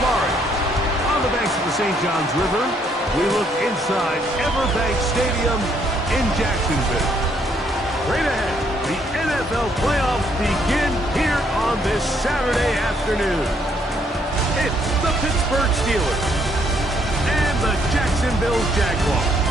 Florida. On the banks of the St. Johns River, we look inside Everbank Stadium in Jacksonville. Right ahead, the NFL playoffs begin here on this Saturday afternoon. It's the Pittsburgh Steelers and the Jacksonville Jaguars.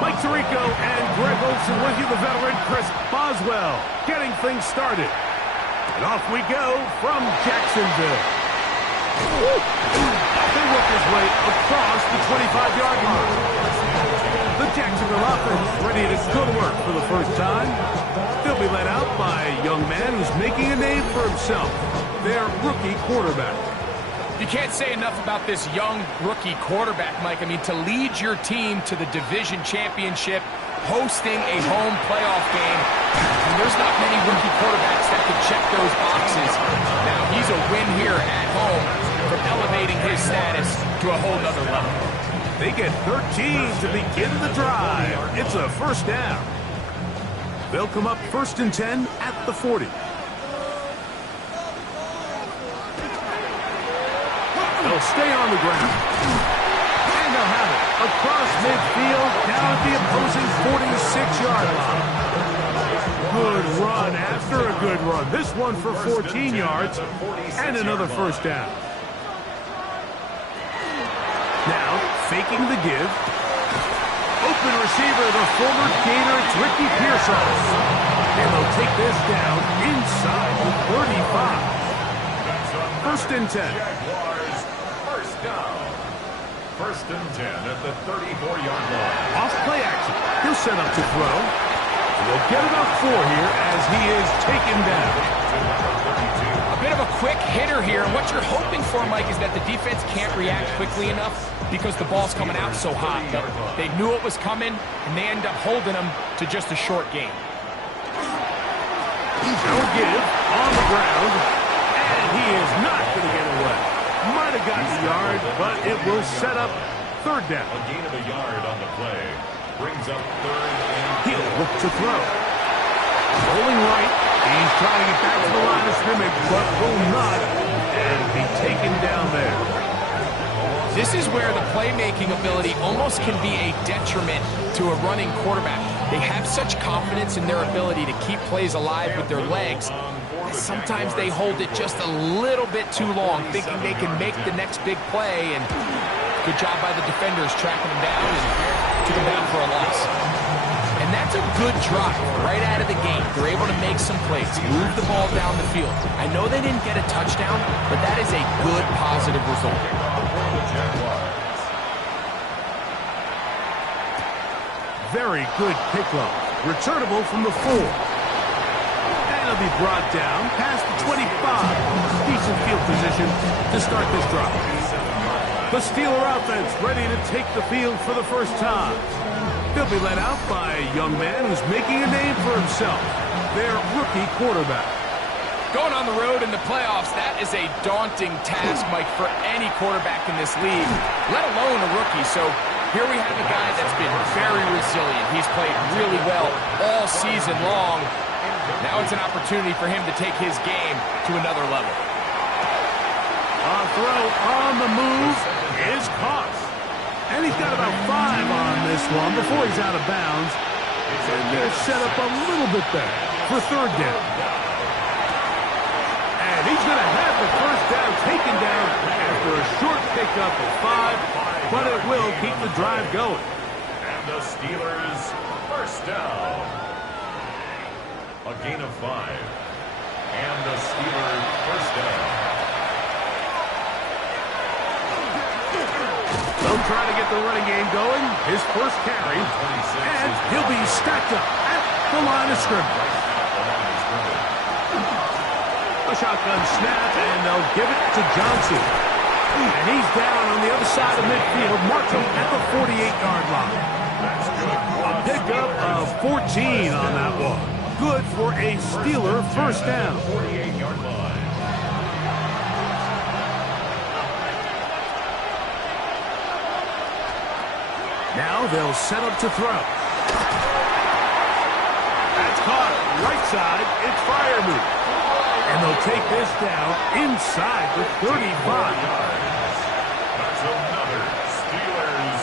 Mike Tirico and Greg Olsen with you, the veteran Chris Boswell, getting things started. And off we go from Jacksonville. They work his way across the 25-yard line. The Jacksonville offense ready to go to work for the first time. They'll be led out by a young man who's making a name for himself, their rookie quarterback. You can't say enough about this young rookie quarterback, Mike. I mean, to lead your team to the division championship, hosting a home playoff game, and there's not many rookie quarterbacks that can check those boxes. Now, he's a win here at home from elevating his status to a whole nother level. They get 13 to begin the drive. It's a first down. They'll come up 1st and 10 at the 40. They'll stay on the ground. And they'll have it across midfield, down at the opposing 46-yard line. Good run after a good run. This one for 14 yards and another first down. Now, faking the give. Open receiver, the former Gator, it's Ricky Pearsall. And they'll take this down inside the 35. 1st and 10. Down. 1st and 10 at the 34-yard line. Off play action. He'll set up to throw. They'll get about 4 here as he is taken down. A bit of a quick hitter here, and what you're hoping for, Mike, is that the defense can't react quickly enough because the ball's coming out so hot. But they knew it was coming, and they end up holding them to just a short game. No give on the ground, and he is not going to get away. Might have gotten a yard, but it will set up 3rd down. A gain of a yard on the play brings up 3rd and 10. He'll look to throw. Rolling right. He's trying to get back to the line of scrimmage, but will not. And be taken down there. This is where the playmaking ability almost can be a detriment to a running quarterback. They have such confidence in their ability to keep plays alive with their legs. Sometimes they hold it just a little bit too long, thinking they can make the next big play, and good job by the defenders tracking him down and took him down for a loss. And that's a good drive right out of the gate. They're able to make some plays, move the ball down the field. I know they didn't get a touchdown, but that is a good, positive result. Very good pickup. Returnable from the 4. He'll be brought down past the 25. Decent field position to start this drive. The Steeler offense ready to take the field for the first time. They'll be led out by a young man who's making a name for himself, their rookie quarterback. Going on the road in the playoffs, that is a daunting task, Mike, for any quarterback in this league, let alone a rookie. So here we have a guy that's been very resilient. He's played really well all season long. Now it's an opportunity for him to take his game to another level. A throw on the move is caught. And he's got about 5 on this one before he's out of bounds. And they're set up a little bit better for 3rd down. And he's going to have the first down taken down after a short pickup of 5, but it will keep the drive going. And the Steelers first down. A gain of 5. And the Steelers first down. They'll try to get the running game going. His first carry. And he'll be stacked up at the line of scrimmage. A shotgun snap, and they'll give it to Johnson. And he's down on the other side of midfield. Marked him at the 48-yard line. A pickup of 14 on that one. good for a Steeler first down. 48-yard line. Now they'll set up to throw. That's caught. Right side, it's Freiermuth. And they'll take this down inside the 35. That's another Steelers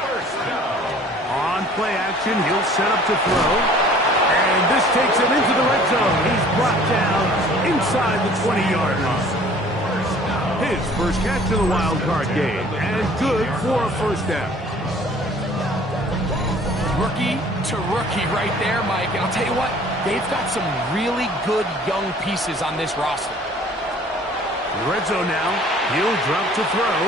first down. On play action, he'll set up to throw. And this takes him into the red zone. He's brought down inside the 20-yard line. His first catch of the wild card game. And good for a first down. Rookie to rookie right there, Mike. And I'll tell you what, they've got some really good young pieces on this roster. Red zone now. He'll drop to throw.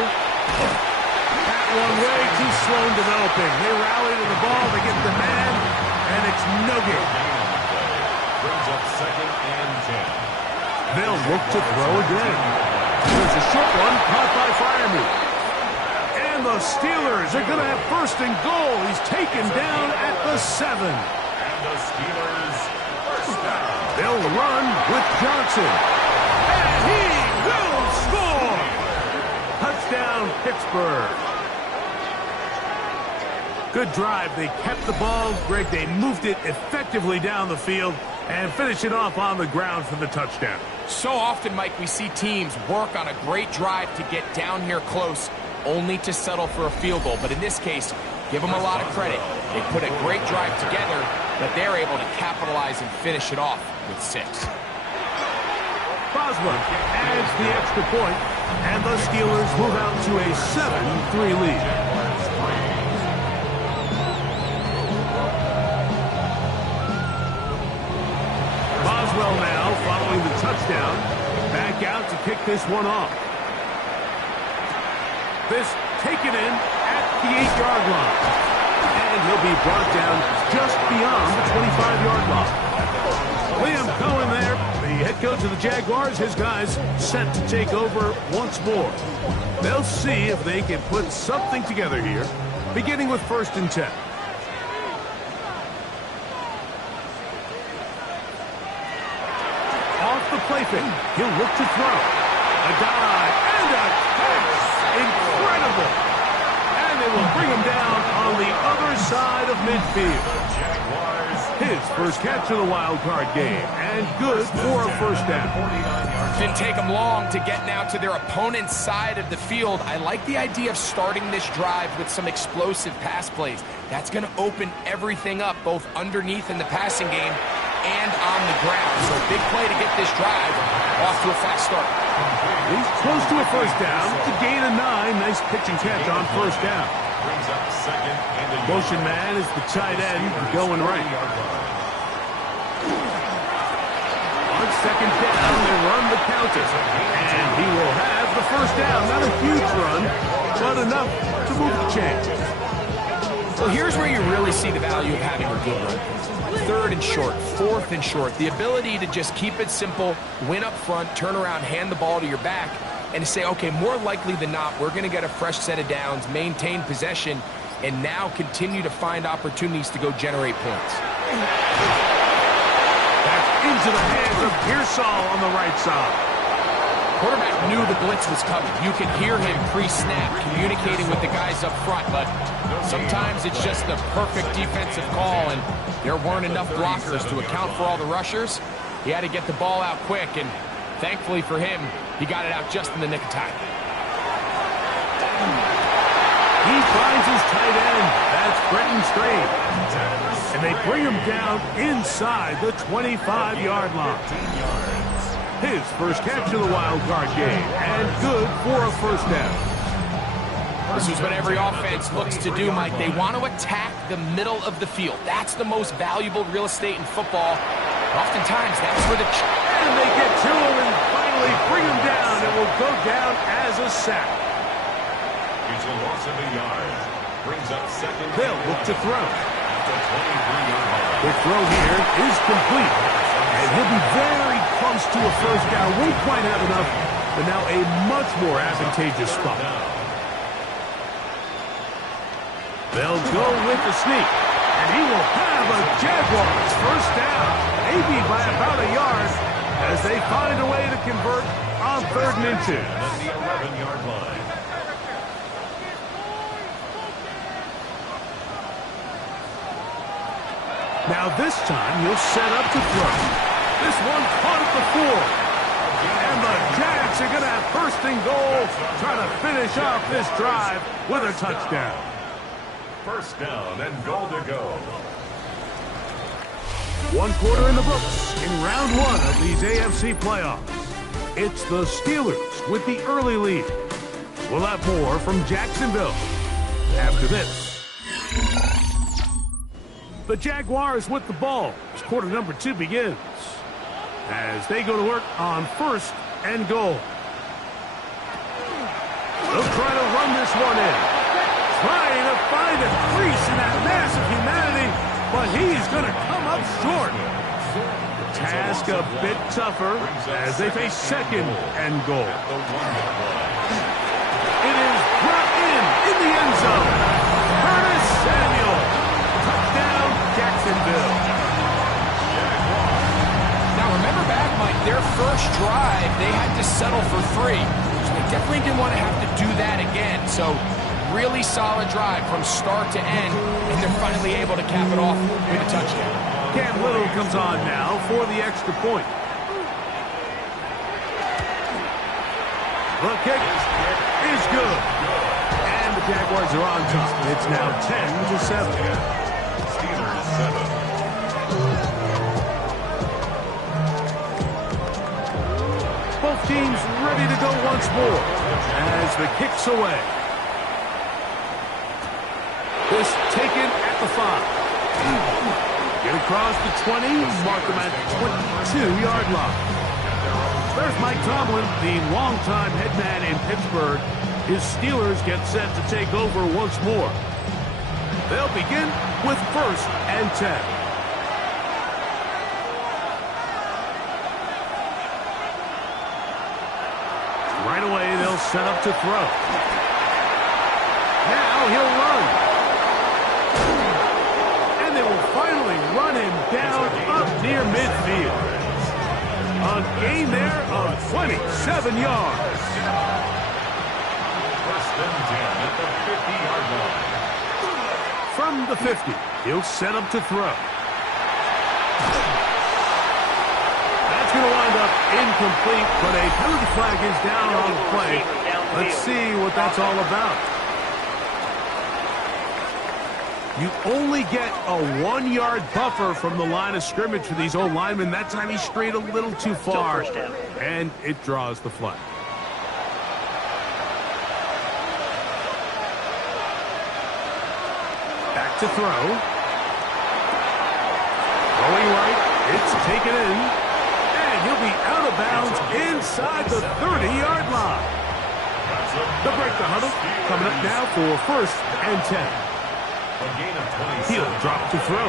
That one way too slow in developing. They rally to the ball. They get the man, and it's no good. Brings up 2nd and 10. They'll look to throw again. There's a short one caught by Freiermuth. And the Steelers are going to have first and goal. He's taken down at the 7. And the Steelers first down. They'll run with Johnson. And he will score! Touchdown, Pittsburgh. Good drive. They kept the ball. Greg, they moved it effectively down the field and finish it off on the ground for the touchdown. So often, Mike, we see teams work on a great drive to get down here close, only to settle for a field goal. But in this case, give them a lot of credit. They put a great drive together, but they're able to capitalize and finish it off with 6. Boswell adds the extra point, and the Steelers move out to a 7-3 lead. Boswell now following the touchdown, back out to kick this one off. This taken in at the 8-yard line. And he'll be brought down just beyond the 25-yard line. Liam Cohen there, the head coach of the Jaguars. His guys set to take over once more. They'll see if they can put something together here, beginning with 1st and 10. Off the play fake, he'll look to throw. A dive and a catch. Incredible. And they will bring him down on the other side of midfield. His first catch of the wild card game, and good for a first down. Didn't take them long to get now to their opponent's side of the field. I like the idea of starting this drive with some explosive pass plays. That's going to open everything up, both underneath in the passing game and on the ground. So big play to get this drive off to a fast start. He's close to a first down. To gain a 9. Nice pitch and catch on first down. Brings up 2nd and a Motion man is the tight end going right. On 2nd down, they run the counter. And he will have the first down. Not a huge run, but enough to move the chains. Well, here's where you really see the value of having a good run. 3rd and short, 4th and short. The ability to just keep it simple, win up front, turn around, hand the ball to your back, and to say, okay, more likely than not, we're going to get a fresh set of downs, maintain possession, and now continue to find opportunities to go generate points. That's into the hands of Pearsall on the right side. Quarterback knew the blitz was coming. You can hear him pre-snap communicating with the guys up front, but sometimes it's just the perfect defensive call, and there weren't enough blockers to account for all the rushers. He had to get the ball out quick, and thankfully for him, he got it out just in the nick of time. He finds his tight end. That's Brenton Strain. And they bring him down inside the 25-yard line. His first catch of the wild card game, and good for a first down. This is what every offense looks to do, Mike. They want to attack the middle of the field. That's the most valuable real estate in football. Oftentimes, that's where the... And they get to him and finally bring him down. It will go down as a sack. It's a loss of a yard. Brings up 2nd. They'll look to throw. At the 23-yard line. The throw here is complete. And he'll be very close to a first down. Won't quite have enough, but now a much more advantageous spot. They'll go with the sneak. And he will have a Jaguars first down, maybe by about a yard, as they find a way to convert on 3rd and inches. At the 11-yard line. Now this time he'll set up to throw. This one caught at the 4. And the Jags are going to have 1st and goal, trying to finish off this drive with a touchdown. 1st down and goal to go. 1 quarter in the books in round 1 of these AFC playoffs. It's the Steelers with the early lead. We'll have more from Jacksonville after this. The Jaguars with the ball as quarter number 2 begins, as they go to work on 1st and goal. They'll try to run this one in. Trying to find a crease in that mass of humanity, but he's going to come up short. The task a bit tougher as they face 2nd and goal. It is brought in the end zone. Curtis Samuel. Touchdown, Jacksonville. Now remember back, Mike, their first drive, they had to settle for 3. So they definitely didn't want to have to do that again. So really solid drive from start to end, and they're finally able to cap it off with a touchdown. Cam Little comes on now for the extra point. The kick is good. And the Jaguars are on top. It's now 10-7. Steelers 7. Both teams ready to go once more as the kick's away. This taken at the 5. Get across the 20, mark them at the 22-yard line. There's Mike Tomlin, the longtime head man in Pittsburgh. His Steelers get set to take over once more. They'll begin with 1st and 10. Right away, they'll set up to throw. Now he'll run. And they will finally run him down up near midfield. A gain there of 27 yards. 1st and 10 at the 50-yard line. From the 50, he'll set up to throw. That's going to wind up incomplete, but a penalty flag is down on the play. Let's see what that's all about. You only get a 1-yard buffer from the line of scrimmage for these old linemen. That time he strayed a little too far, and it draws the flag. Back to throw. Going right, it's taken in, and he'll be out of bounds inside the 30-yard line. The break the huddle coming up now for 1st and 10. He'll drop to throw. He's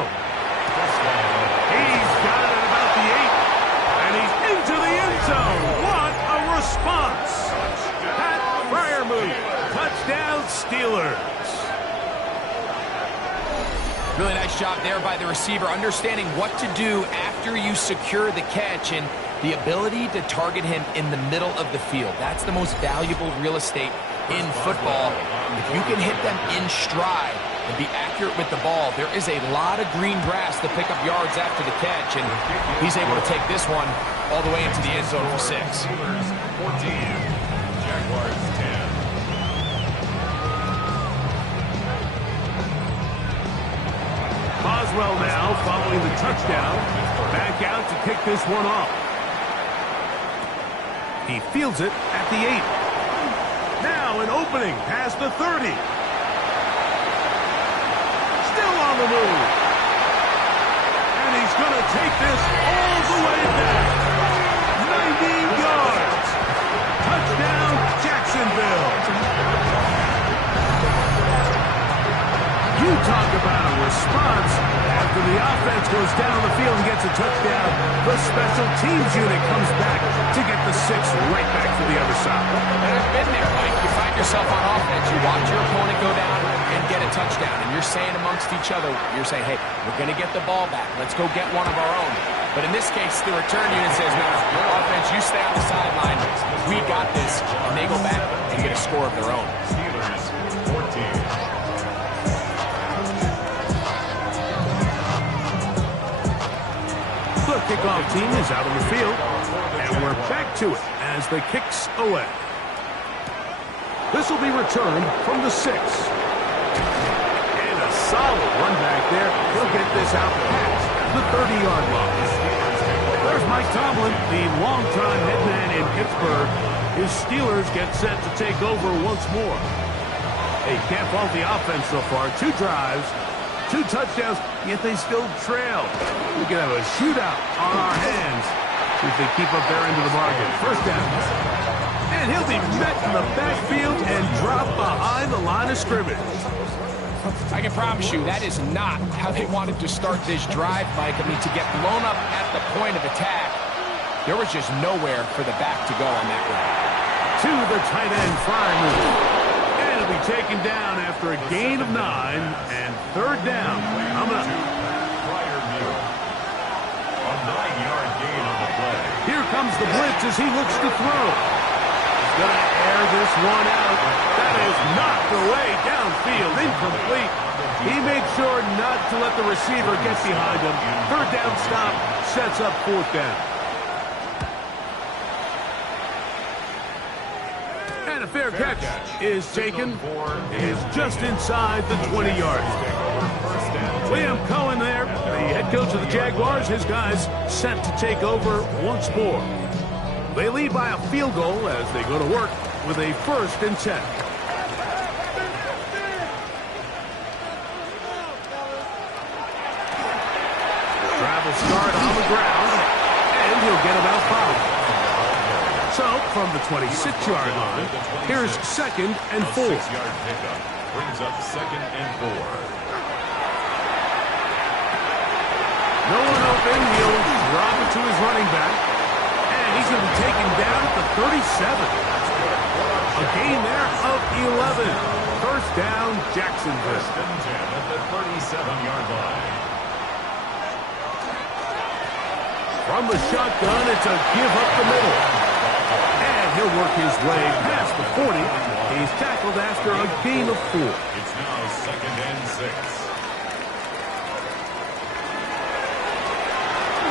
got it at about the 8. And he's into the end zone. What a response. Pat Freiermuth. Touchdown, Steelers. Really nice job there by the receiver, understanding what to do after you secure the catch and the ability to target him in the middle of the field. That's the most valuable real estate in football. If you can hit them in stride and be accurate with the ball, there is a lot of green grass to pick up yards after the catch, and he's able to take this one all the way into the end zone for 6. Steelers 14, Jaguars 10. Boswell now following the touchdown. Back out to kick this one off. He fields it at the 8. Now an opening past the 30. Still on the move. And he's going to take this all the way back. 90 yards. Touchdown, Jacksonville. You talk about a response. After the offense goes down the field and gets a touchdown, the special teams unit comes back to get the 6 right back to the other side. And I've been there, Mike. You find yourself on offense, you watch your opponent go down and get a a touchdown, and you're saying amongst each other, you're saying, hey, we're going to get the ball back. Let's go get one of our own. But in this case, the return unit says, no, offense, you stay on the sideline. We got this. And they go back and get a score of their own. Steelers 14. The kickoff team is out on the field, and we're back to it as the kick's away. This will be returned from the 6. And a solid run back there. He'll get this out past the 30-yard line. There's Mike Tomlin, the longtime head man in Pittsburgh. His Steelers get set to take over once more. They can't fault the offense so far. 2 drives, 2 touchdowns, yet they still trail. We could have a shootout on our hands if they keep up their end of the bargain. First down. And he'll be met in the backfield and dropped behind the line of scrimmage. I can promise you that is not how they wanted to start this drive, Mike. I mean, to get blown up at the point of attack, there was just nowhere for the back to go on that one. To the tight end fly move. And it'll be taken down after a gain of 9 and third down. Coming up. A 9-yard gain on the play. Here comes the blitz as he looks to throw. He's going to air this one out. That is knocked away downfield. Incomplete. He made sure not to let the receiver get behind him. Third down stop sets up fourth down. And a fair catch is taken. Is just inside the 20-yard line. Liam Cohen there, the head coach of the Jaguars. His guys set to take over once more. They lead by a field goal as they go to work with a 1st and 10. Travel start on the ground, and he'll get about 5. So, from the 26-yard line, here's 2nd and 4. 6-yard pickup brings up 2nd and 4. No one open. He'll drop it to his running back. And he's going to be taken down at the 37. A gain there of 11. First down, Jacksonville. 1st and 10 at the 37-yard line. From the shotgun, it's a give up the middle. And he'll work his way past the 40. He's tackled after a gain of 4. It's now 2nd and 6.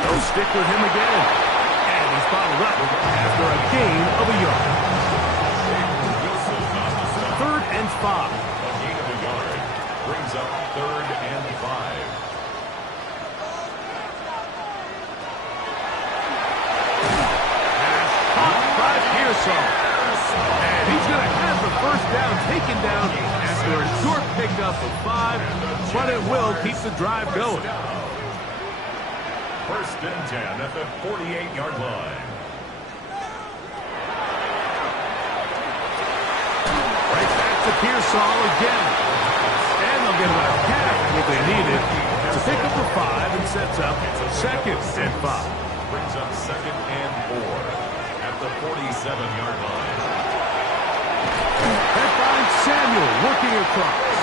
They'll stick with him again. And he's bottled up after a gain of a yard. 3rd and 5. A gain of a yard brings up 3rd and 5. And he's going to have the first down taken down after a short pickup of 5, but it will keep the drive going. 1st and 10 at the 48-yard line. Right back to Pearsall again. And they'll get about half what they needed to pick up the 5 and sets up 2nd and 5. Brings up 2nd and 4. The 47-yard line. That finds Samuel working across.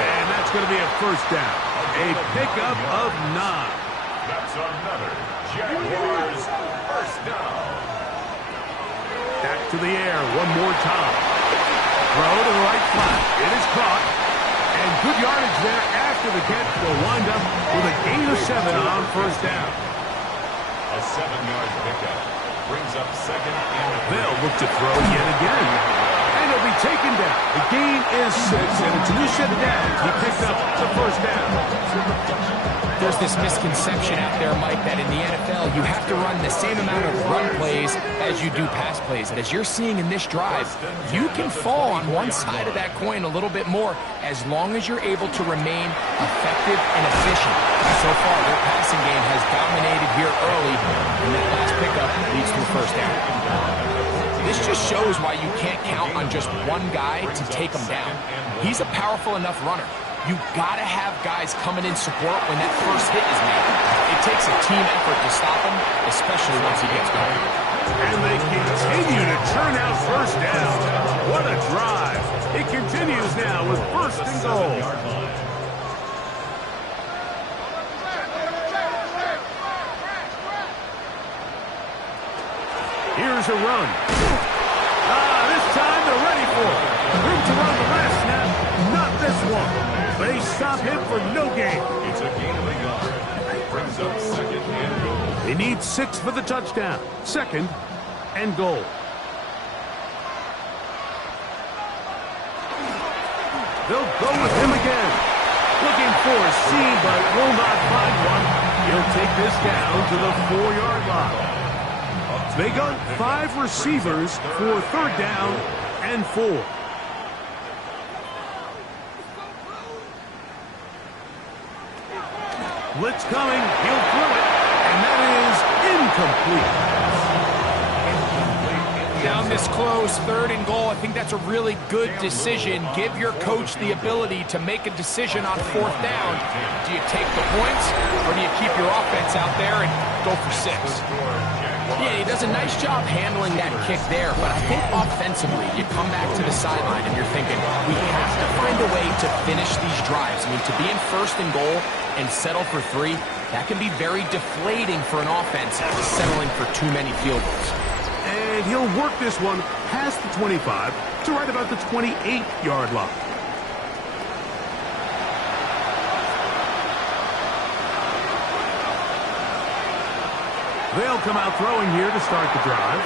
And that's going to be a first down. A pickup of 9. That's another Jaguars first down. Back to the air one more time. Throw to the right flat. It is caught. And good yardage there after the catch. Will wind up with a gain of 7 on first down. A 7-yard pickup. Brings up 2nd and 3. They'll look to throw yet again. And he'll be taken down. The gain is 6, and it's a new set of downs. He picked up the first down. There's this misconception out there, Mike, that in the NFL, you have to run the same amount of run plays as you do pass plays. And as you're seeing in this drive, you can fall on one side of that coin a little bit more as long as you're able to remain effective and efficient. So far, their passing game has dominated here early, and that last pickup leads to a first down. This just shows why you can't count on just one guy to take him down. He's a powerful enough runner. You've got to have guys coming in support when that first hit is made. It takes a team effort to stop him, especially once he gets going. And they continue to churn out first down. What a drive. It continues now with first and goal. Here's a run. This time they're ready for it. Room to run the last snap. Not this one. They stop him for no gain. It's a gain of a yard. Brings up second and goal. They need 6 for the touchdown. Second and goal. They'll go with him again. Looking for a seam, but will not find one. He'll take this down to the 4-yard line. They got 5 receivers for third down and 4. Blitz coming. He'll throw it, and that is incomplete. Down this close, third and goal. I think that's a really good decision. Give your coach the ability to make a decision on fourth down. Do you take the points, or do you keep your offense out there and go for 6? Yeah, he does a nice job handling that kick there, but I think offensively, you come back to the sideline and you're thinking, we have to find a way to finish these drives. I mean, to be in first and goal and settle for 3, that can be very deflating for an offense settling for too many field goals. And he'll work this one past the 25 to right about the 28-yard line. They'll come out throwing here to start the drive.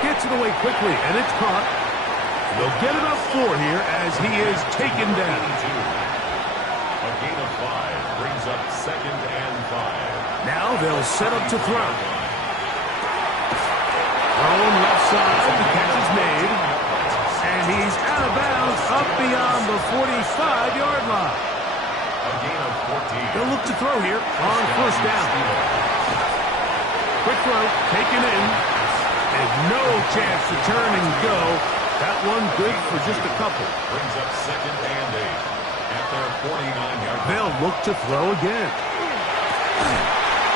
Gets it away quickly, and it's caught. They'll get it up 4 here as he is taken down. A gain of 5 brings up second and 5. Now they'll set up to throw. Thrown left side, the catch is made. And he's out of bounds up beyond the 45-yard line. A gain of 14. They'll look to throw here on first down. Quick throw, taken in, and no chance to turn and go. That one good for just a couple. Brings up second and 8 at their 49-yard line. They'll look to throw again.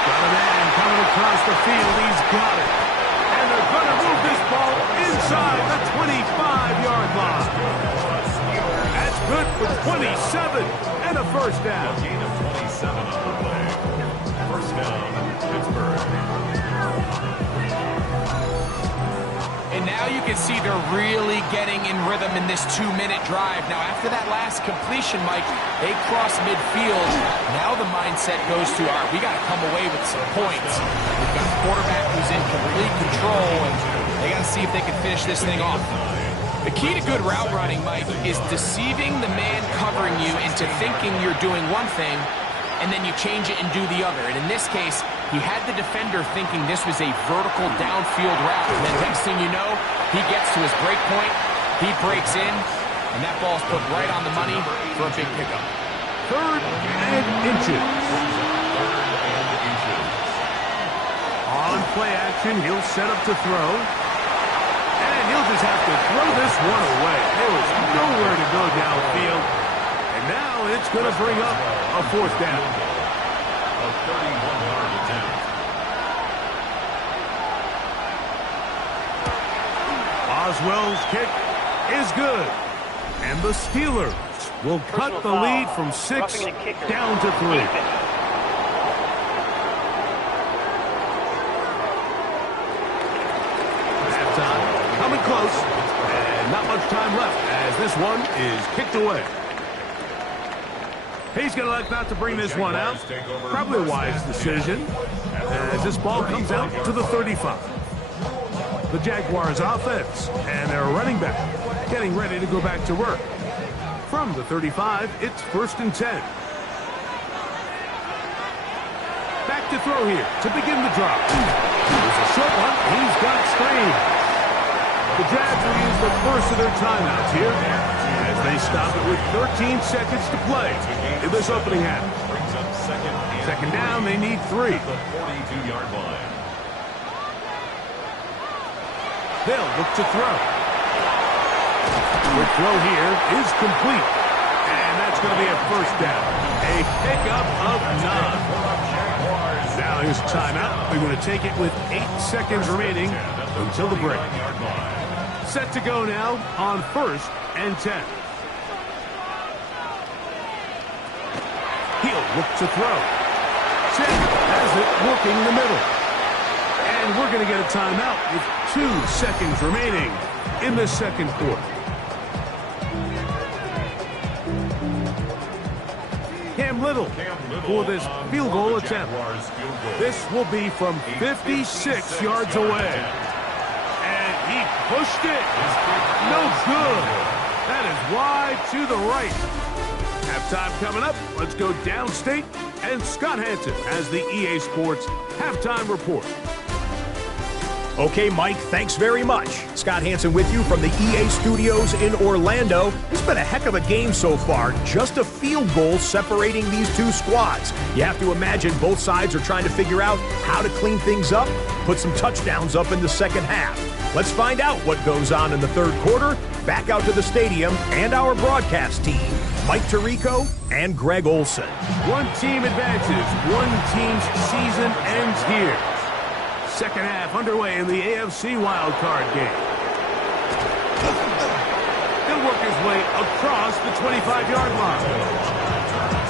Got a man coming across the field. He's got it. And they're going to move this ball inside the 25-yard line. That's good for 27 and a first down. A gain of 27 on the play. First down, Pittsburgh. And now you can see they're really getting in rhythm in this 2-minute drive. Now, after that last completion, Mike, they cross midfield. Now the mindset goes to, all right, we got to come away with some points. We've got a quarterback who's in complete control, and they got to see if they can finish this thing off. The key to good route running, Mike, is deceiving the man covering you into thinking you're doing one thing, and then you change it and do the other. And in this case, he had the defender thinking this was a vertical downfield route. And then next thing you know, he gets to his break point, he breaks in, and that ball's put right on the money for a big pickup. Third and inches. On play action, he'll set up to throw. And he'll just have to throw this one away. There was nowhere to go downfield. And now it's going to bring up a fourth down. A 31-yard attempt. Oswell's kick is good. And the Steelers will cut the lead from 6 down to 3. Halftime coming close. And not much time left as this one is kicked away. He's going to elect not to bring this one out. Probably a wise decision as this ball comes out to the 35. The Jaguars offense and their running back getting ready to go back to work. From the 35, it's first and 10. Back to throw here to begin the drop. It's a short one. He's got screen. The Jags will use the first of their timeouts here as they stop it with 13 seconds to play in this opening half. Brings up Second down, they need 3. The 42-yard line. They'll look to throw. The throw here is complete. And that's going to be a first down. A pickup of 9. Now here's timeout. They're going to take it with 8 seconds remaining until the break. Set to go now on first and 10. Look to throw. Check. Has it working in the middle. And we're going to get a timeout with 2 seconds remaining in the second quarter. Cam Little for this field goal attempt. This will be from 56 yards away. And he pushed it. No good. That is wide to the right. Halftime coming up. Let's go downstate. And Scott Hansen has the EA Sports Halftime Report. Okay, Mike, thanks very much. Scott Hansen with you from the EA Studios in Orlando. It's been a heck of a game so far. Just a field goal separating these two squads. You have to imagine both sides are trying to figure out how to clean things up, put some touchdowns up in the second half. Let's find out what goes on in the third quarter. Back out to the stadium and our broadcast team, Mike Tirico and Greg Olson. One team advances. One team's season ends here. Second half underway in the AFC Wildcard game. He'll work his way across the 25-yard line.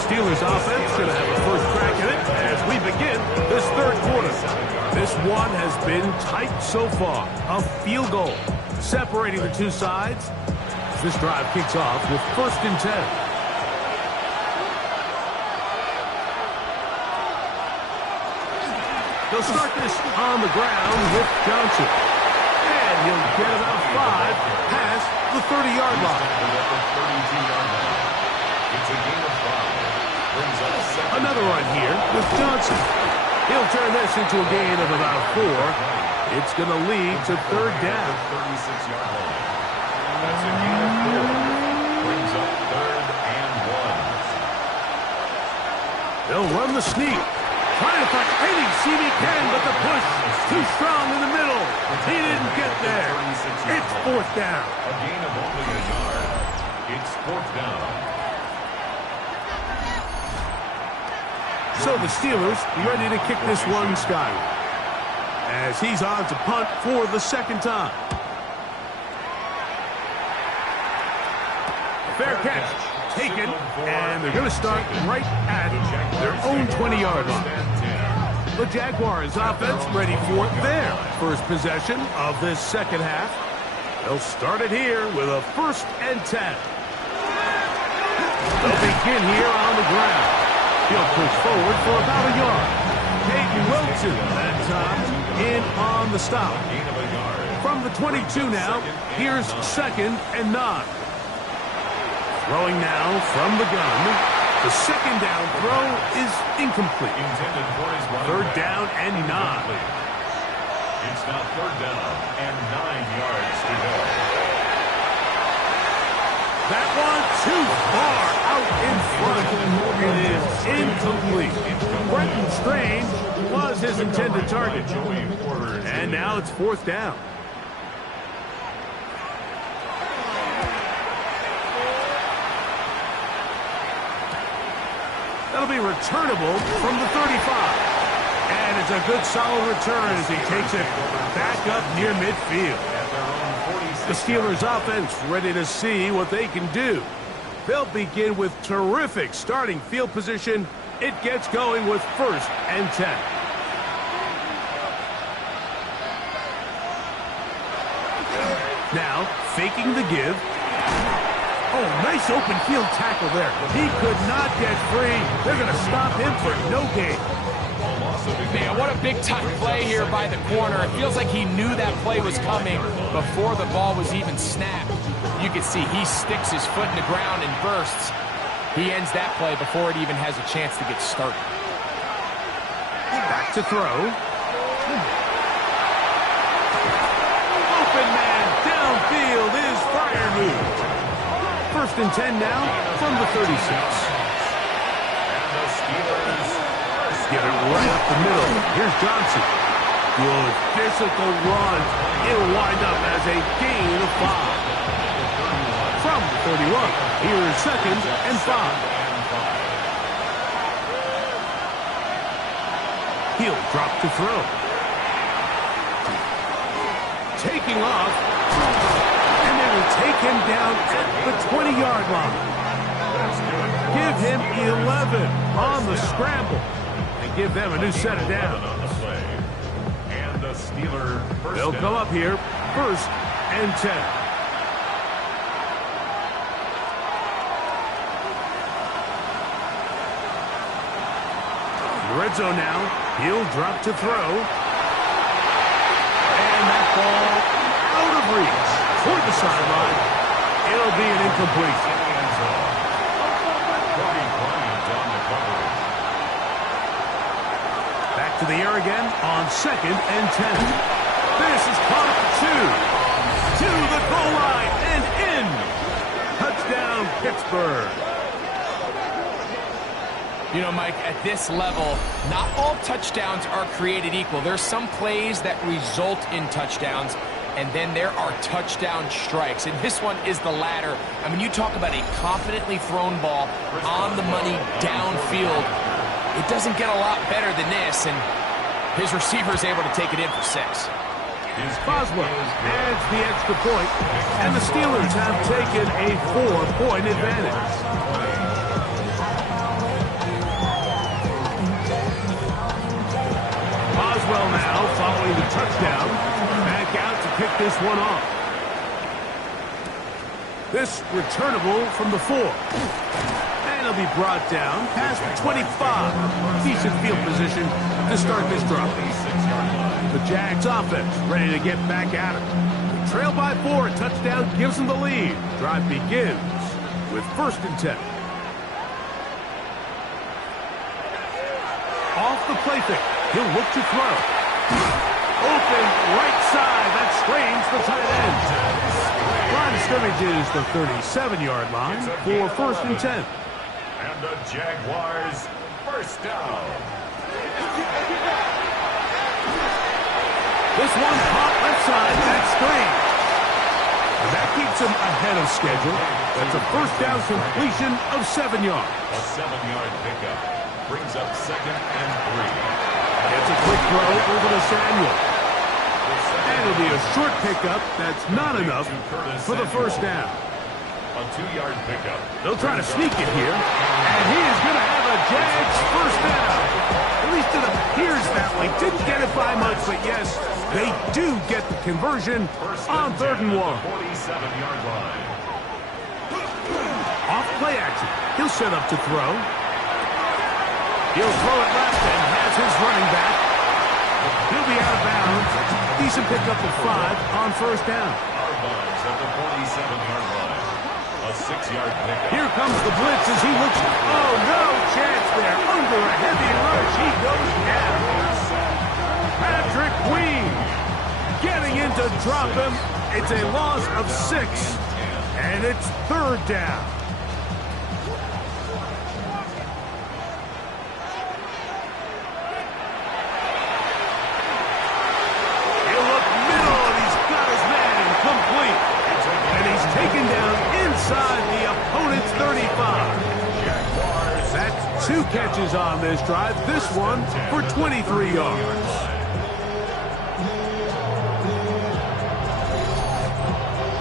Steelers offense going to have a first crack at it as we begin this third quarter. This one has been tight so far. A field goal separating the two sides. This drive kicks off with 1st and 10. They'll start this on the ground with Johnson. And he'll get about 5 past the 30-yard line. Another run here with Johnson. He'll turn this into a gain of about 4. It's going to lead to 3rd down. That's a gain of 4. Brings up 3rd and 1. They'll run the sneak. Trying to find any seam he can, but the push too strong in the middle. He didn't get there. It's 4th down. A gain of only a yard. It's 4th down. So the Steelers ready to kick this one skyward as he's on to punt for the second time. Fair catch. Taken, and they're going to start right at their own 20-yard line. The Jaguars offense ready for their first possession of this second half. They'll start it here with a 1st and 10. They'll begin here on the ground. He'll push forward for about a yard. Peyton Wilson that time in on the stop. From the 22 now, here's 2nd and 9. Throwing now from the gun. The second down throw is incomplete. 3rd down and 9. It's now 3rd down and 9 yards to go. That one too far out in front. It is incomplete. Brenton Strange was his intended target. And now it's 4th down. That'll be returnable from the 35. And it's a good solid return as he takes it back up near midfield. The Steelers offense ready to see what they can do. They'll begin with terrific starting field position. It gets going with 1st and 10. Now, faking the give. Oh, nice open field tackle there. He could not get free. They're going to stop him for no gain. Man, what a big-time play here by the corner. It feels like he knew that play was coming before the ball was even snapped. You can see he sticks his foot in the ground and bursts. He ends that play before it even has a chance to get started. Back to throw. Open man downfield is Freiermuth. 1st and 10 now from the 36. And the Steelers Get it right up the middle. Here's Johnson. Good physical run. It'll wind up as a gain of 5. From the 31, here's 2nd and 5. He'll drop to throw. Taking off. And they will take him down at the 20-yard line. Give him 11 on the scramble and give them a new set of downs. And the Steeler first They'll down. come up here, 1st and 10. Red zone now. He'll drop to throw. And that ball out of reach. Toward the sideline. It'll be an incomplete. Back to the air again on 2nd and 10. This is caught at 2. To the goal line and in. Touchdown, Pittsburgh. You know, Mike, at this level, not all touchdowns are created equal. There's some plays that result in touchdowns, and then there are touchdown strikes. And this one is the latter. I mean, you talk about a confidently thrown ball on the money downfield. It doesn't get a lot better than this, and his receiver is able to take it in for 6. Boswell adds the extra point, and the Steelers have taken a 4-point advantage. Boswell now following the touchdown. Back out to pick this one off. This returnable from the 4. And it'll be brought down past the 25. Decent field position to start this drive. The Jags offense ready to get back at it. Trail by 4. Touchdown gives them the lead. Drive begins with 1st and 10. Off the play fake. He'll look to throw. Open right side. That strains the tight end. Line of scrimmage is the 37-yard line for 1st and 10. And the Jaguars first down. This one caught left side. That's strange. And that keeps him ahead of schedule. That's a 1st down completion of 7 yards. A 7-yard pickup brings up 2nd and 3. It's a quick throw over to Samuel. And it'll be a short pickup. That's not enough for the 1st down. A 2-yard pickup. They'll try to sneak it here. And he is going to have a Jags 1st down. At least it appears that way. Didn't get it by much, but yes, they do get the conversion on 3rd and 1. 47-yard line. Off play action. He'll set up to throw. He'll throw it left and has his running back. He'll be out of bounds. Decent pickup of 5 on 1st down. Arbuns at the 47-yard line. A 6-yard pickup. Here comes the blitz as he looks. Oh, no chance there. Under a heavy rush, he goes down. Patrick Queen getting in to drop him. It's a loss of 6, and it's 3rd down. Taken down inside the opponent's 35. That's 2 catches on this drive. This one for 23 yards.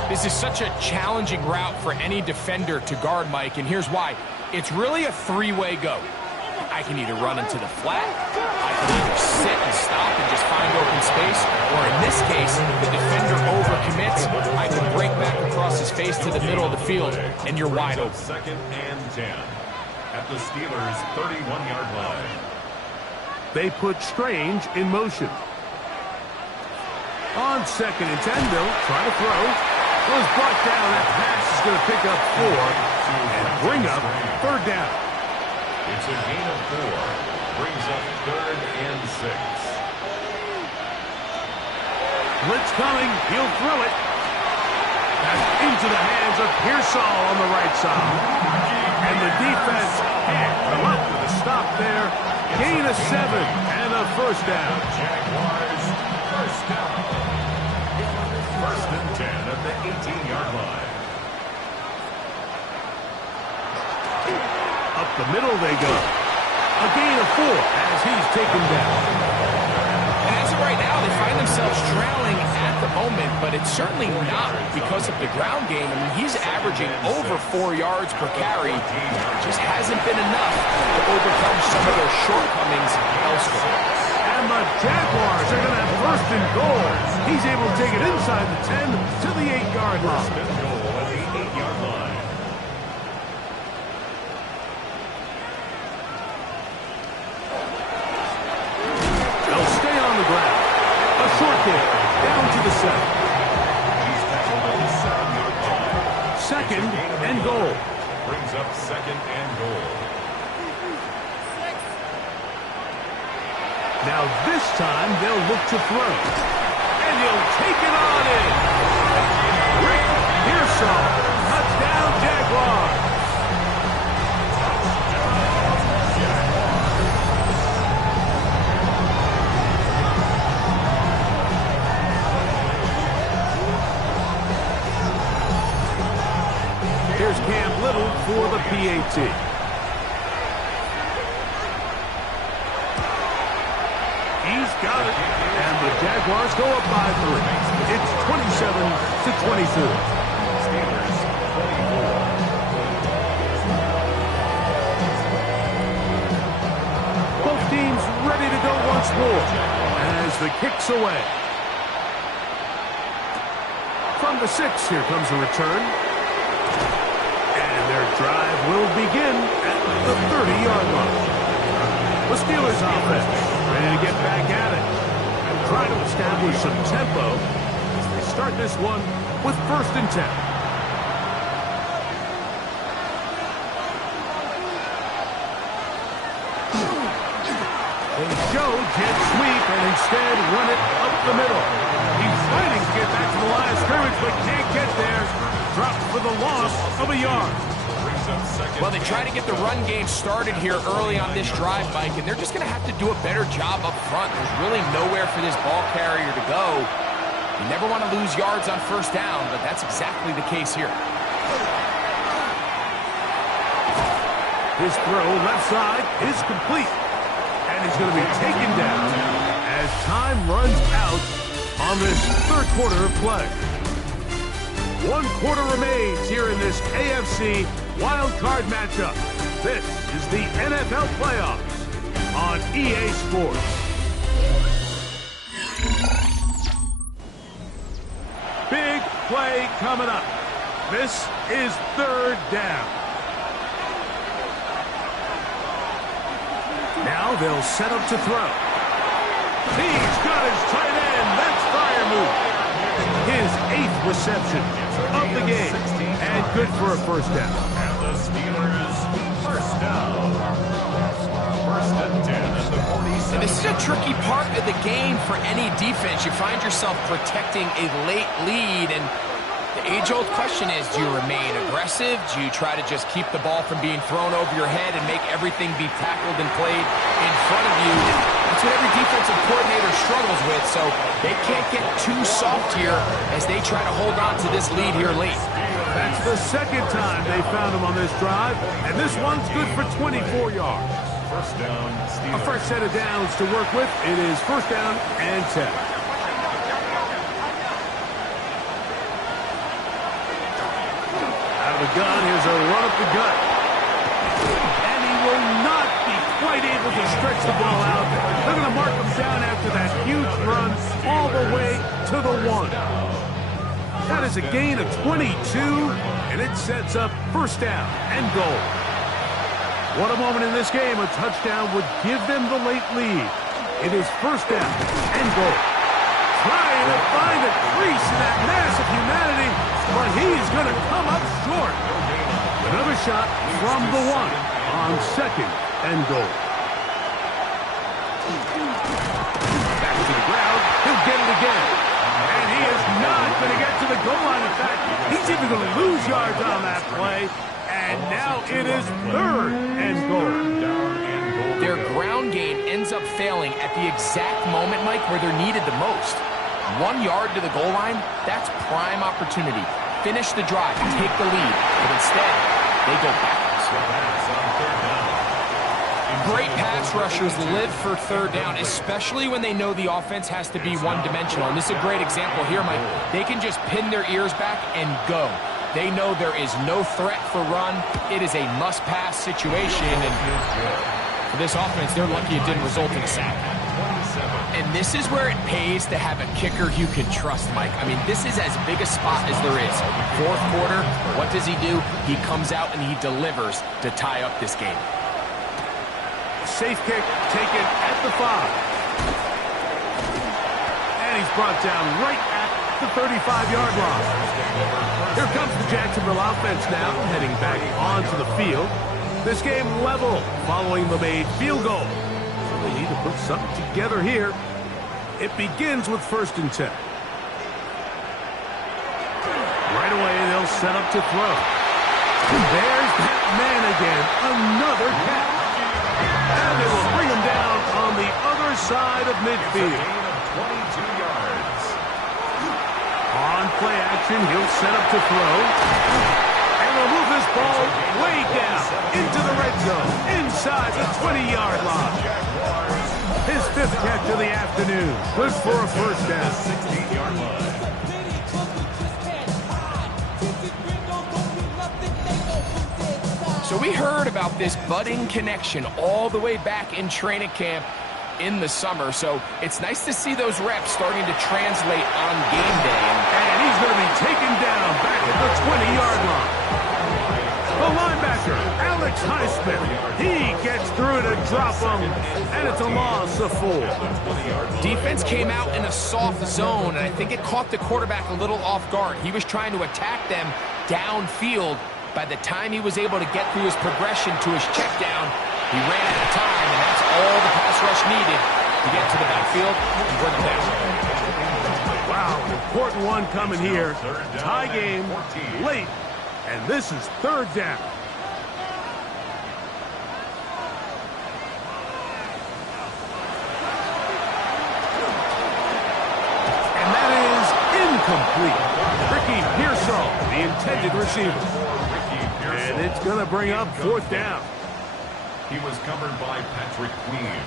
This is such a challenging route for any defender to guard, Mike, and here's why. It's really a 3-way go. I can either run into the flat, I can either sit and stop and just find open space, or in this case, the defender overcommits. I can break back across his face to the middle of the field, and you're wide open. 2nd and 10 at the Steelers' 31-yard line. They put Strange in motion. On 2nd and 10, they'll try to throw. Was brought down. That pass is going to pick up 4 and bring up 3rd down. It's a gain of 4. Brings up 3rd and 6. Blitz coming. He'll throw it. That's into the hands of Pearsall on the right side. And the defense can't come up with a stop there. Gain of 7 and a 1st down. Jaguars first down. 1st and 10 at the 18-yard line. Up the middle they go. A gain of 4 as he's taken down. And as of right right now they find themselves trailing at the moment, but it's certainly not because of the ground game. I mean, he's averaging over 4 yards per carry. It just hasn't been enough to overcome some of their shortcomings elsewhere. And the Jaguars are going to have first and goal. He's able to take it inside the 10 to the 8-yard line. First and goal at the 8-yard line. They'll stay on the ground. A short kick down to the 7. He's tackled at the 7-yard line. Second and goal. Brings up second and goal. Now this time they'll look to throw. And he'll take it on in. Rick Pearsall. Touchdown Jaguars. Here's Cam Little for the PAT. He's got it. And the Jaguars go up by 3. It's 27-22. Steelers 24. Both teams ready to go once more as the kick's away. From the 6, here comes a return. And their drive will begin at the 30-yard line. The Steelers offense ready to get back at it and try to establish some tempo as they start this one with first and 10. They show jet sweep and instead run it up the middle. He's fighting to get back to the line of scrimmage but can't get there. Drops for the loss of a yard. Well, they try to get the run game started here early on this drive, Mike, and they're just going to have to do a better job up front. There's really nowhere for this ball carrier to go. You never want to lose yards on first down, but that's exactly the case here. His throw left side is complete, and he's going to be taken down as time runs out on this third quarter of play. 1 quarter remains here in this AFC Wildcard matchup. This is the NFL playoffs on EA Sports. Big play coming up. This is third down. Now they'll set up to throw. He's got his tight end. That's fire move. His 8th reception of the game. And good for a first down. And the Steelers first down. First and 10 at the 46. And this is a tricky part of the game for any defense. You find yourself protecting a late lead, and the age-old question is, do you remain aggressive? Do you try to just keep the ball from being thrown over your head and make everything be tackled and played in front of you? That's what every defensive coordinator struggles with, so they can't get too soft here as they try to hold on to this lead here late. That's the second time they found him on this drive, and this one's good for 24 yards. First down, Steelers. A fresh set of downs to work with. It is first down and 10. The gun, here's a run up the gut. And he will not be quite able to stretch the ball out. They're going to mark him down after that huge run all the way to the 1. That is a gain of 22, and it sets up first down and goal. What a moment in this game. A touchdown would give them the late lead. It is first down and goal. Trying to find a crease in that mass of humanity, but he's going to come up short. Another shot from the 1 on second and goal. Back to the ground. He'll get it again. And he is not going to get to the goal line. In fact, he's even going to lose yards on that play. And now it is third and goal. Their ground game ends up failing at the exact moment, Mike, where they're needed the most. 1 yard to the goal line, that's prime opportunity. Finish the drive, take the lead, but instead, they go backwards. great pass rushers live for third down, especially when they know the offense has to be one-dimensional. And this is a great example here, Mike. They can just pin their ears back and go. They know there is no threat for run. It is a must-pass situation. And for this offense, they're lucky it didn't result in a sack. And this is where it pays to have a kicker you can trust, Mike. I mean, this is as big a spot as there is. Fourth quarter, what does he do? He comes out and he delivers to tie up this game. Safe kick taken at the 5. And he's brought down right at the 35-yard line. Here comes the Jacksonville offense now, heading back onto the field. This game level following the made field goal. So they need to put something together here. It begins with 1st and 10. Right away, they'll set up to throw. There's that man again, another catch. And they will bring him down on the other side of midfield. 22 yards. On play action, he'll set up to throw. And they'll move this ball way down into the red zone, inside the 20-yard line. His 5th catch of the afternoon. Good for a first down. 16-yard line. So we heard about this budding connection all the way back in training camp in the summer. So it's nice to see those reps starting to translate on game day. And he's going to be taken down back at the 20-yard line. The linebacker, Alex Highsmith, he gets through to drop him, and it's a loss of 4. Defense came out in a soft zone, and I think it caught the quarterback a little off guard. He was trying to attack them downfield. By the time he was able to get through his progression to his check down, he ran out of time, and that's all the pass rush needed to get to the backfield and bring him down. Wow, an important one coming here. Tie game, late, and this is 3rd down. And that is incomplete. Ricky Pearsall, the intended receiver. And it's going to bring up 4th down. He was covered by Patrick Queen.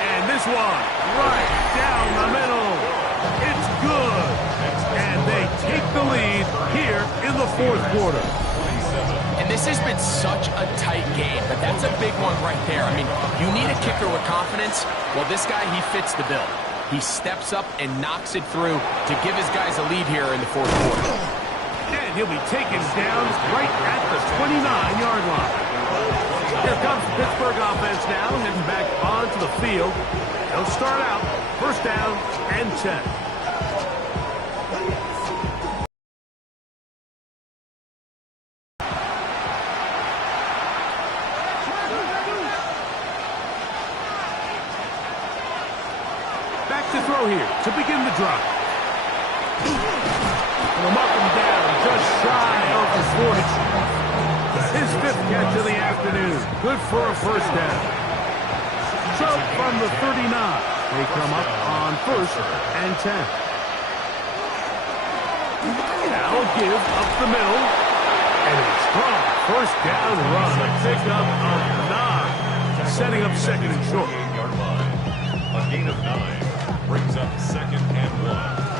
And this one, right down the middle. It's good. And they take the lead here in the 4th quarter. And this has been such a tight game, but that's a big one right there. I mean, you need a kicker with confidence. Well, this guy, he fits the bill. He steps up and knocks it through to give his guys a lead here in the 4th quarter. And he'll be taken down right at the 29-yard line. Here comes the Pittsburgh offense now, heading back onto the field. They'll start out 1st down and 10. Back to throw here to begin the drive. And they'll mark him down just shy of the 40. His 5th catch of the afternoon. Good for a first down. So from the 39, they come up on 1st and 10. Now a give up the middle. And a strong 1st down run. A pickup of 9. Setting up 2nd and short. 8-yard line. A gain of 9 brings up 2nd and 1.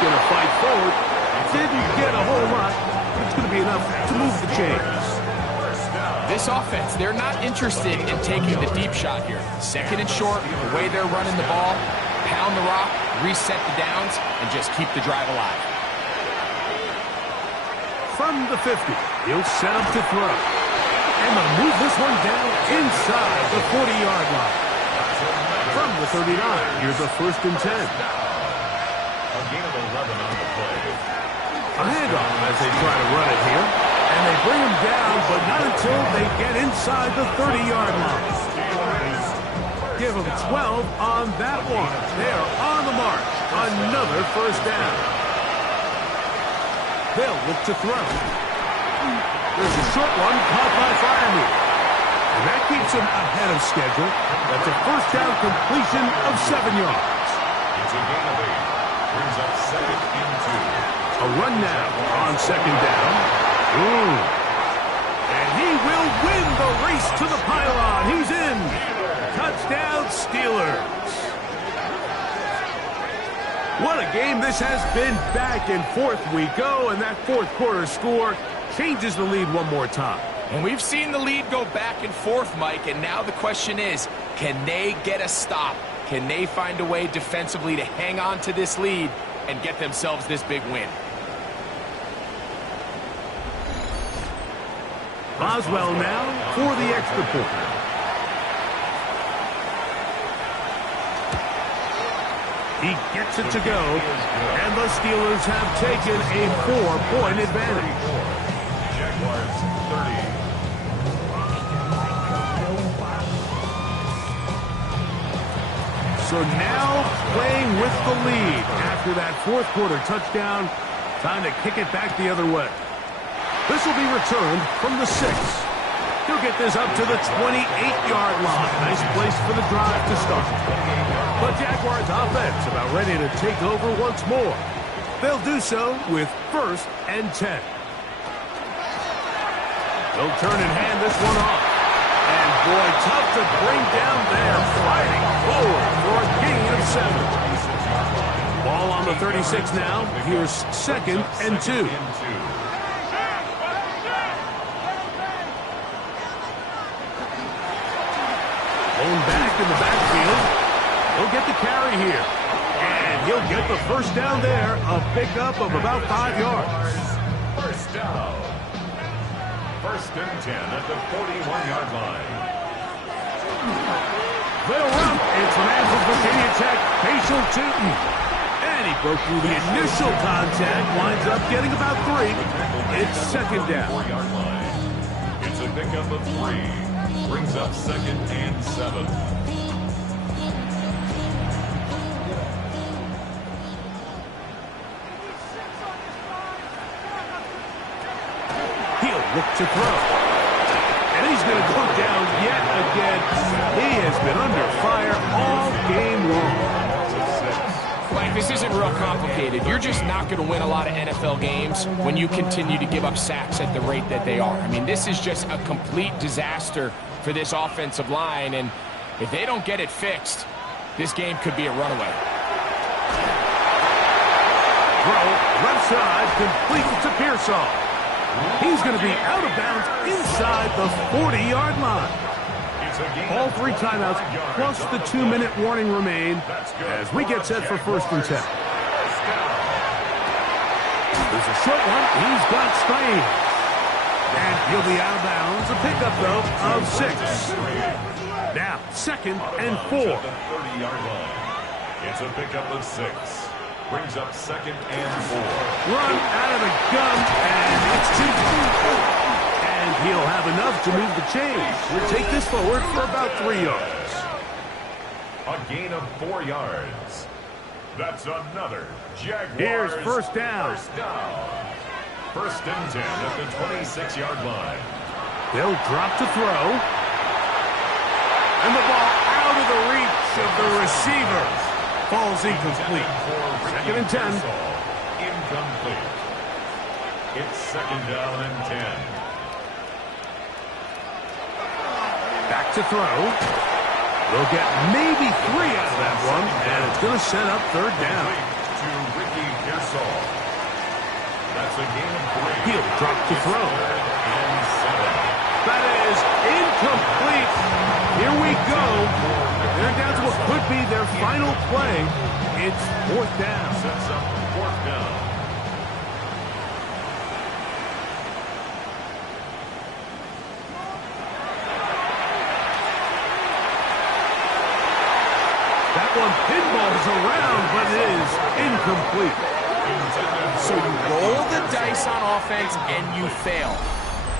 Going to fight forward. Didn't get a whole lot, but it's going to be enough to move the chains. This offense, they're not interested in taking the deep shot here. 2nd and short, the way they're running the ball, pound the rock, reset the downs, and just keep the drive alive. From the 50, he'll set up to throw. And they'll move this one down inside the 40-yard line. From the 39, here's a 1st and 10. A gain of 11 on the play. A handoff as they try to run it here. And they bring him down, but not until they get inside the 30-yard line. Give them 12 on that one. They're on the march. Another 1st down. They'll look to throw. There's a short one caught by Freiermuth. And that keeps him ahead of schedule. That's a 1st down completion of 7 yards. It's a gain of 8. Brings up 2nd and 2. A run now on 2nd down. And he will win the race to the pylon. He's in. Touchdown, Steelers. What a game this has been. Back and forth we go, and that fourth quarter score changes the lead one more time. And we've seen the lead go back and forth, Mike, and now the question is, can they get a stop? Can they find a way defensively to hang on to this lead and get themselves this big win? Boswell now for the extra point. He gets it to go, and the Steelers have taken a 4-point advantage. Jaguars 30. So now playing with the lead after that fourth quarter touchdown. Time to kick it back the other way. This will be returned from the 6. He'll get this up to the 28-yard line. Nice place for the drive to start. But Jaguars offense about ready to take over once more. They'll do so with 1st and 10. They'll turn and hand this one off. And boy, tough to bring down there. Fighting forward for a gain of 7. Ball on the 36 now. Here's 2nd and 2. Blown back in the backfield. He'll get the carry here. And he'll get the first down there. A pickup of about 5 yards. First down. 1st and 10 at the 41-yard line. They'll run. It's a man from Virginia Tech, Facial Tootin. And he broke through the initial contact. Winds up getting about 3. It's 2nd down. 4-yard line. It's a pickup of 3. Brings up 2nd and 7. He'll look to throw. And he's going to go down yet again. He has been under fire all game long. Mike, this isn't real complicated. You're just not going to win a lot of NFL games when you continue to give up sacks at the rate that they are. I mean, this is just a complete disaster for this offensive line, and if they don't get it fixed, this game could be a runaway. Throw, left side, complete to Pearsall. He's going to be out of bounds inside the 40-yard line. All 3 timeouts plus the 2-minute warning remain as we get set for 1st and 10. There's a short one. He's got Strange. And he'll be out of bounds. A pickup, though, of 6. Now, 2nd and 4. 30-yard line. It's a pickup of 6. Brings up 2nd and 4. Run out of the gun, and it's 2. And he'll have enough to move the chains. We'll take this forward for about 3 yards. A gain of 4 yards. That's another Jaguars. Here's 1st down. 1st and 10 at the 26-yard line. They'll drop to throw. And the ball out of the reach of the receiver. Falls incomplete. 2nd and 10. Incomplete. It's 2nd down and 10. Back to throw. They'll get maybe 3 out of that one, and it's going to set up 3rd down. To Ricky Pearsall. That's a gain of 3. He'll drop to throw. And 7. That is incomplete. Here we go. They're down to what could be their final play. It's 4th down. Sets up 4th down. That one pinballs around, but it is incomplete. So you roll the dice on offense and you fail.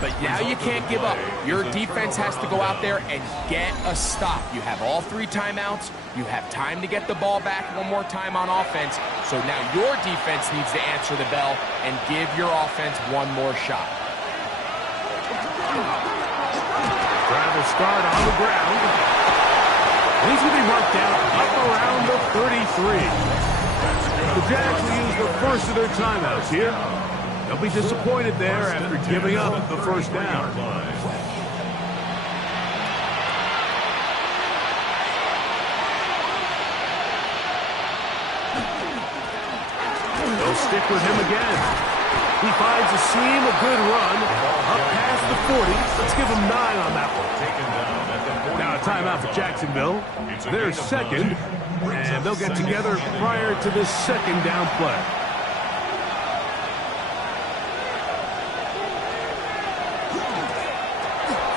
But now you can't give up. Your defense has to go out there and get a stop. You have all 3 timeouts. You have time to get the ball back one more time on offense. So now your defense needs to answer the bell and give your offense one more shot. Trying to start on the ground. And he's going to be marked down up around the 33. The Jags will use the first of their timeouts here. They'll be disappointed there after giving up the first down. They'll stick with him again. He finds a seam, a good run, up past the 40. Let's give him 9 on that one. Now a timeout for Jacksonville. They're second, and they'll get together prior to this second down play.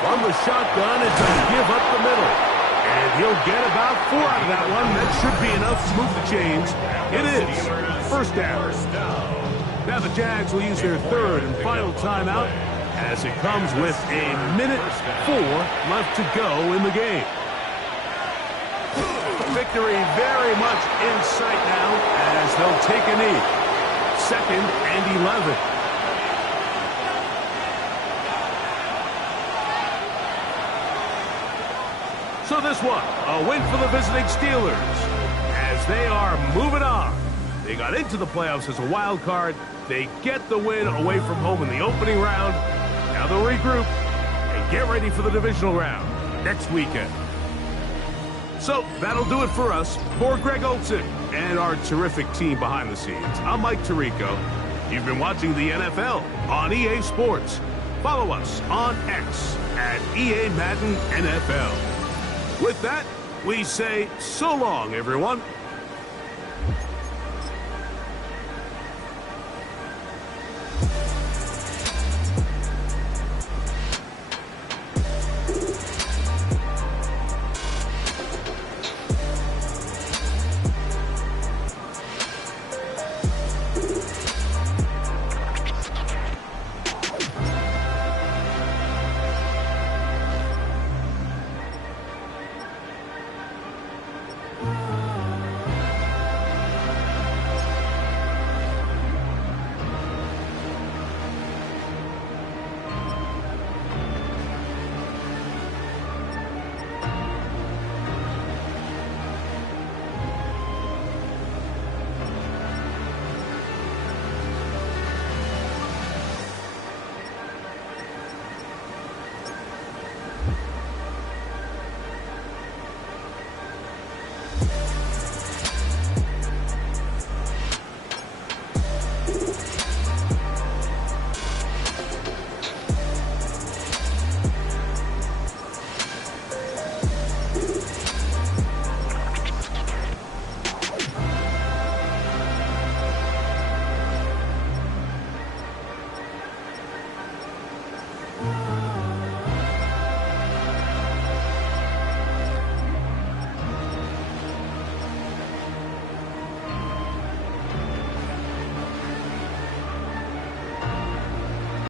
From the shotgun, it's a give up the middle. And he'll get about 4 out of that one. That should be enough to move the chains. It is first down. Now the Jags will use their third and final timeout as it comes with a minute 4 left to go in the game. Victory very much in sight now as they'll take a knee. 2nd and 11. So this one, a win for the visiting Steelers as they are moving on. They got into the playoffs as a wild card. They get the win away from home in the opening round. Now they'll regroup and get ready for the divisional round next weekend. So that'll do it for us. For Greg Olson and our terrific team behind the scenes, I'm Mike Tirico. You've been watching the NFL on EA Sports. Follow us on X at EA Madden NFL. With that, we say so long, everyone.